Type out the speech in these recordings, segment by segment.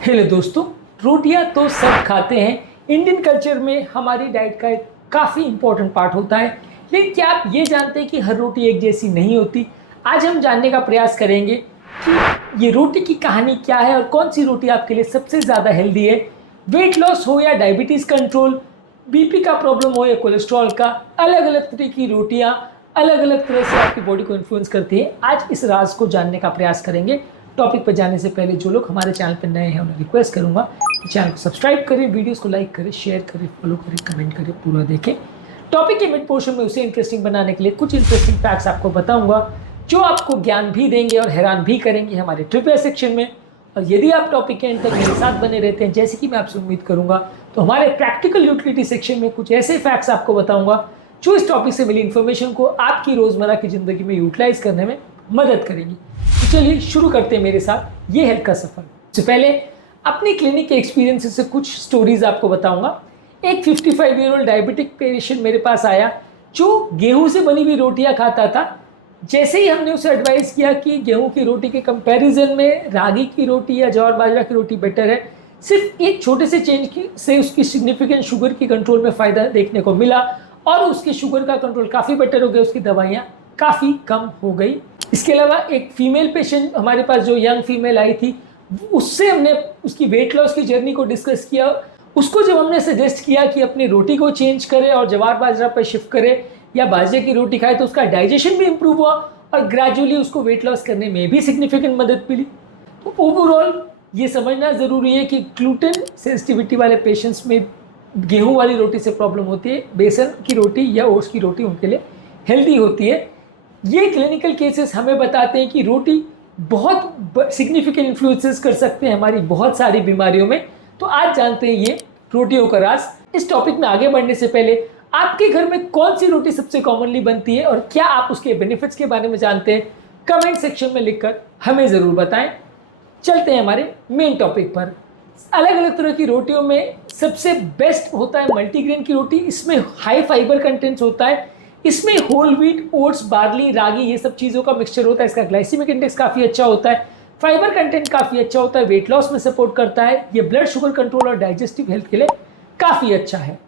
Hello दोस्तों, रोटियां तो सब खाते हैं। इंडियन कल्चर में हमारी डाइट का एक काफ़ी इंपॉर्टेंट पार्ट होता है। लेकिन क्या आप ये जानते हैं कि हर रोटी एक जैसी नहीं होती? आज हम जानने का प्रयास करेंगे कि ये रोटी की कहानी क्या है और कौन सी रोटी आपके लिए सबसे ज़्यादा हेल्दी है। वेट लॉस हो या डायबिटीज़ कंट्रोल, बीपी का प्रॉब्लम हो या कोलेस्ट्रॉल का, अलग अलग तरह की रोटियां अलग अलग तरह से आपकी बॉडी को इन्फ्लुएंस करती है। आज इस राज को जानने का प्रयास करेंगे। टॉपिक पर जाने से पहले जो लोग हमारे चैनल पर नए हैं उन्हें रिक्वेस्ट करूंगा कि चैनल को सब्सक्राइब करें, वीडियोस को लाइक करें, शेयर करें, फॉलो करें, कमेंट करें, पूरा देखें। टॉपिक के मिड पोर्शन में उसे इंटरेस्टिंग बनाने के लिए कुछ इंटरेस्टिंग फैक्ट्स आपको बताऊंगा जो आपको ज्ञान भी देंगे और हैरान भी करेंगे हमारे ट्रिविया सेक्शन में। और यदि आप टॉपिक के एंड तक मेरे साथ बने रहते हैं, जैसे कि मैं आपसे उम्मीद करूंगा, तो हमारे प्रैक्टिकल यूटिलिटी सेक्शन में कुछ ऐसे फैक्ट्स आपको बताऊंगा जो इस टॉपिक से मिली इन्फॉर्मेशन को आपकी रोजमर्रा की जिंदगी में यूटिलाइज करने में मदद करेगी। तो चलिए शुरू करते हैं मेरे साथ ये हेल्थ का सफर। इससे पहले अपनी क्लिनिक के एक्सपीरियंस से कुछ स्टोरीज आपको बताऊंगा। एक 55 ईयर ओल्ड डायबिटिक पेशेंट मेरे पास आया जो गेहूं से बनी हुई रोटियां खाता था। जैसे ही हमने उसे एडवाइस किया कि गेहूं की रोटी के कंपैरिजन में रागी की रोटी या ज्वार बाजरा की रोटी बेटर है, सिर्फ एक छोटे से चेंज से उसकी सिग्निफिकेंट शुगर की कंट्रोल में फ़ायदा देखने को मिला और उसकी शुगर का कंट्रोल काफ़ी बेटर हो गया, उसकी दवाइयाँ काफ़ी कम हो गई। इसके अलावा एक फीमेल पेशेंट हमारे पास जो यंग फीमेल आई थी, उससे हमने उसकी वेट लॉस की जर्नी को डिस्कस किया। उसको जब हमने सजेस्ट किया कि अपनी रोटी को चेंज करे और ज्वार बाजरा पर शिफ्ट करे या बाजरे की रोटी खाए, तो उसका डाइजेशन भी इंप्रूव हुआ और ग्रेजुअली उसको वेट लॉस करने में भी सिग्निफिकेंट मदद मिली। तो ओवरऑल ये समझना ज़रूरी है कि ग्लूटेन सेंसिटिविटी वाले पेशेंट्स में गेहूं वाली रोटी से प्रॉब्लम होती है, बेसन की रोटी या ओट्स की रोटी उनके लिए हेल्दी होती है। ये क्लिनिकल केसेस हमें बताते हैं कि रोटी बहुत सिग्निफिकेंट इन्फ्लुएंसेस कर सकते हैं हमारी बहुत सारी बीमारियों में। तो आज जानते हैं ये रोटियों का राज। इस टॉपिक में आगे बढ़ने से पहले आपके घर में कौन सी रोटी सबसे कॉमनली बनती है और क्या आप उसके बेनिफिट्स के बारे में जानते हैं, कमेंट सेक्शन में लिखकर हमें ज़रूर बताएं। चलते हैं हमारे मेन टॉपिक पर। अलग अलग तरह की रोटियों में सबसे बेस्ट होता है मल्टीग्रेन की रोटी। इसमें हाई फाइबर कंटेंट्स होता है, इसमें होल व्हीट, ओट्स, बार्ली, रागी, ये सब चीज़ों का मिक्सचर होता है। इसका ग्लाइसेमिक इंडेक्स काफ़ी अच्छा होता है, फाइबर कंटेंट काफ़ी अच्छा होता है, वेट लॉस में सपोर्ट करता है, ये ब्लड शुगर कंट्रोल और डाइजेस्टिव हेल्थ के लिए काफ़ी अच्छा है।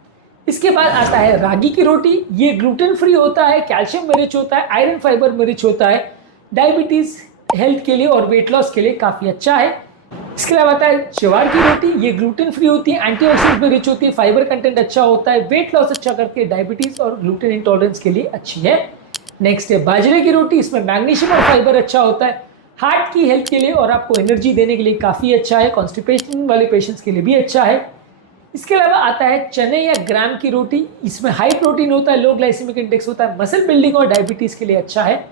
इसके बाद आता है रागी की रोटी। ये ग्लूटेन फ्री होता है, कैल्शियम में रिच होता है, आयरन फाइबर में रिच होता है, डायबिटीज़ हेल्थ के लिए और वेट लॉस के लिए काफ़ी अच्छा है। इसके अलावा आता है ज्वार की रोटी। ये ग्लूटेन फ्री होती है, एंटीऑक्सीडेंट में रिच होती है, फाइबर कंटेंट अच्छा होता है, वेट लॉस अच्छा करके डायबिटीज और ग्लूटेन इंटॉलरेंस के लिए अच्छी है। नेक्स्ट है बाजरे की रोटी। इसमें मैग्नीशियम और फाइबर अच्छा होता है, हार्ट की हेल्थ के लिए और आपको एनर्जी देने के लिए काफ़ी अच्छा है, कॉन्स्टिपेशन वाले पेशेंट्स के लिए भी अच्छा है। इसके अलावा आता है चने या ग्राम की रोटी। इसमें हाई प्रोटीन होता है, लो ग्लाइसेमिक इंडेक्स होता है, मसल बिल्डिंग और डायबिटीज़ के लिए अच्छा है।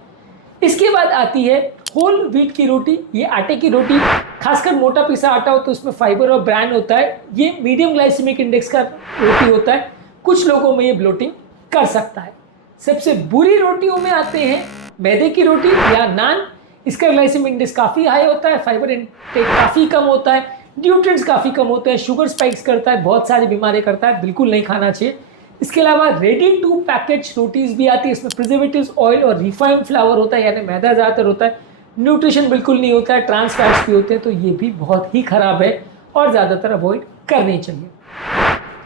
इसके बाद आती है होल व्हीट की रोटी। ये आटे की रोटी, खासकर मोटा पिसा आटा हो तो उसमें फाइबर और ब्रांड होता है, ये मीडियम ग्लाइसेमिक इंडेक्स का रोटी होता है, कुछ लोगों में ये ब्लोटिंग कर सकता है। सबसे बुरी रोटियों में आते हैं मैदे की रोटी या नान। इसका ग्लाइसेमिक इंडेक्स काफ़ी हाई होता है, फाइबर इंटेक काफ़ी कम होता है, न्यूट्रिएंट्स काफ़ी कम होते हैं, शुगर स्पाइक्स करता है, बहुत सारी बीमारी करता है, बिल्कुल नहीं खाना चाहिए। इसके अलावा रेडी टू पैकेज रोटीज़ भी आती है, इसमें प्रिजर्वेटिव्स, ऑयल और रिफाइंड फ्लावर होता है, यानी मैदा ज़्यादातर होता है, न्यूट्रिशन बिल्कुल नहीं होता है, ट्रांस फैट्स भी होते हैं, तो ये भी बहुत ही ख़राब है और ज़्यादातर अवॉइड करनी चाहिए।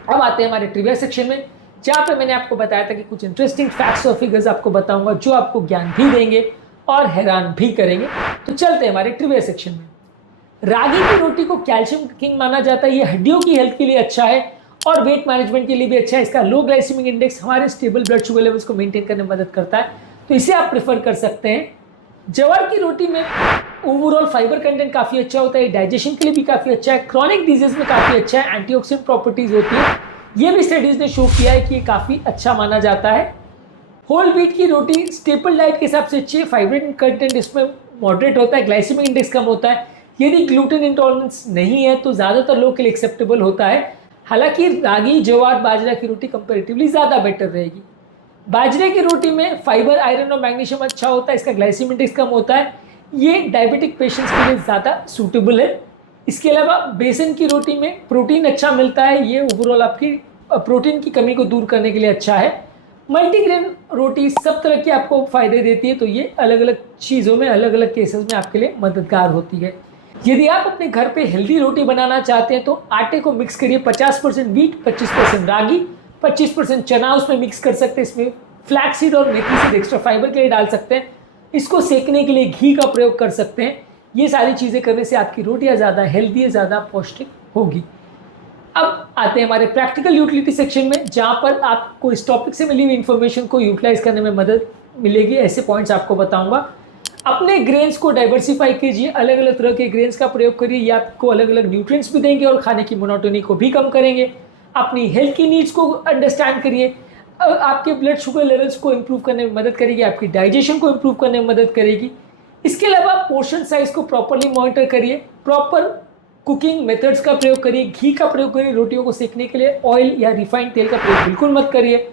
अब आते हैं हमारे ट्रिविया सेक्शन में, जहाँ पे मैंने आपको बताया था कि कुछ इंटरेस्टिंग फैक्ट्स और फिगर्स आपको बताऊंगा जो आपको ज्ञान भी देंगे और हैरान भी करेंगे। तो चलते हैं हमारे ट्रिविया सेक्शन में। रागी की रोटी को कैल्शियम किंग माना जाता है, ये हड्डियों की हेल्थ के लिए अच्छा है और वेट मैनेजमेंट के लिए भी अच्छा है। इसका लो ग्लाइसेमिक इंडेक्स हमारे स्टेबल ब्लड शुगर लेवल्स को मेंटेन करने में मदद करता है, तो इसे आप प्रेफर कर सकते हैं। ज्वार की रोटी में ओवरऑल फाइबर कंटेंट काफ़ी अच्छा होता है, डाइजेशन के लिए भी काफ़ी अच्छा है, क्रॉनिक डिजीज में काफ़ी अच्छा है, एंटीऑक्सीडेंट प्रॉपर्टीज होती है, ये भी स्टडीज़ ने शो किया है कि ये काफ़ी अच्छा माना जाता है। होल व्हीट की रोटी स्टेपल डाइट के हिसाब से अच्छी है, फाइबर कंटेंट इसमें मॉडरेट होता है, ग्लाइसेमिक इंडेक्स कम होता है, यदि ग्लूटेन इंटॉलरेंस नहीं है तो ज़्यादातर लोग के लिए एक्सेप्टेबल होता है। हालांकि रागी, ज्वार, बाजरा की रोटी कंपेरेटिवली ज़्यादा बेटर रहेगी। बाजरे की रोटी में फाइबर, आयरन और मैग्नीशियम अच्छा होता है, इसका ग्लाइसेमिक इंडेक्स कम होता है, ये डायबिटिक पेशेंट्स के लिए ज़्यादा सूटेबल है। इसके अलावा बेसन की रोटी में प्रोटीन अच्छा मिलता है, ये ओवरऑल आपकी प्रोटीन की कमी को दूर करने के लिए अच्छा है। मल्टीग्रेन रोटी सब तरह की आपको फ़ायदे देती है, तो ये अलग अलग चीज़ों में, अलग अलग केसेस में आपके लिए मददगार होती है। यदि आप अपने घर पे हेल्दी रोटी बनाना चाहते हैं तो आटे को मिक्स करिए, 50% व्हीट, 25% रागी, 25% चना उसमें मिक्स कर सकते हैं। इसमें फ्लैक्स सीड और मेथी सीड एक्स्ट्रा फाइबर के लिए डाल सकते हैं। इसको सेकने के लिए घी का प्रयोग कर सकते हैं। ये सारी चीज़ें करने से आपकी रोटियां ज़्यादा हेल्दी, ज़्यादा पौष्टिक होगी। अब आते हैं हमारे प्रैक्टिकल यूटिलिटी सेक्शन में, जहाँ पर आपको इस टॉपिक से मिली हुई इन्फॉर्मेशन को यूटिलाइज करने में मदद मिलेगी। ऐसे पॉइंट्स आपको बताऊंगा। अपने ग्रेन्स को डाइवर्सिफाई कीजिए, अलग अलग तरह के ग्रेन्स का प्रयोग करिए। ये आपको अलग अलग न्यूट्रिएंट्स भी देंगे और खाने की मोनोटोनी को भी कम करेंगे। अपनी हेल्थ की नीड्स को अंडरस्टैंड करिए। आपके ब्लड शुगर लेवल्स को इम्प्रूव करने में मदद करेगी, आपकी डाइजेशन को इम्प्रूव करने में मदद करेगी। इसके अलावा पोर्शन साइज को प्रॉपरली मॉनिटर करिए, प्रॉपर कुकिंग मेथड्स का प्रयोग करिए, घी का प्रयोग करिए। रोटियों को सेकने के लिए ऑयल या रिफाइंड तेल का प्रयोग बिल्कुल मत करिए।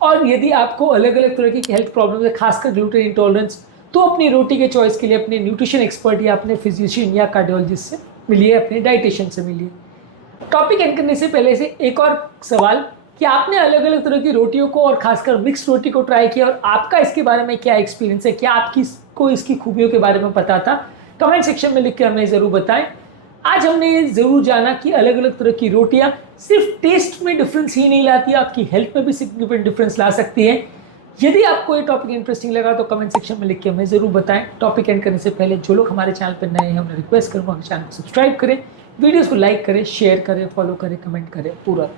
और यदि आपको अलग अलग तरह की हेल्थ प्रॉब्लम्स है, खासकर ग्लूटेन इंटॉलरेंस, तो अपनी रोटी के चॉइस के लिए अपने न्यूट्रिशन एक्सपर्ट या अपने फिजिशियन या कार्डियोलॉजिस्ट से मिलिए, अपने डाइटिशियन से मिलिए। टॉपिक एंड करने से पहले से एक और सवाल कि आपने अलग अलग तरह की रोटियों को और खासकर मिक्स रोटी को ट्राई किया और आपका इसके बारे में क्या एक्सपीरियंस है, क्या आपको इसकी खूबियों के बारे में पता था? कमेंट सेक्शन में लिख के हमें ज़रूर बताएं। आज हमने ये ज़रूर जाना कि अलग अलग तरह की रोटियां सिर्फ टेस्ट में डिफरेंस ही नहीं लाती, आपकी हेल्थ में भी सिग्निफिकेंट डिफरेंस ला सकती है। यदि आपको ये टॉपिक इंटरेस्टिंग लगा तो कमेंट सेक्शन में लिख के हमें ज़रूर बताएं। टॉपिक एंड करने से पहले जो लोग हमारे चैनल पर नए हैं उन्हें रिक्वेस्ट करूँगा कि चैनल को सब्सक्राइब करें, वीडियोज़ को लाइक करें, शेयर करें, फॉलो करें, कमेंट करें, पूरा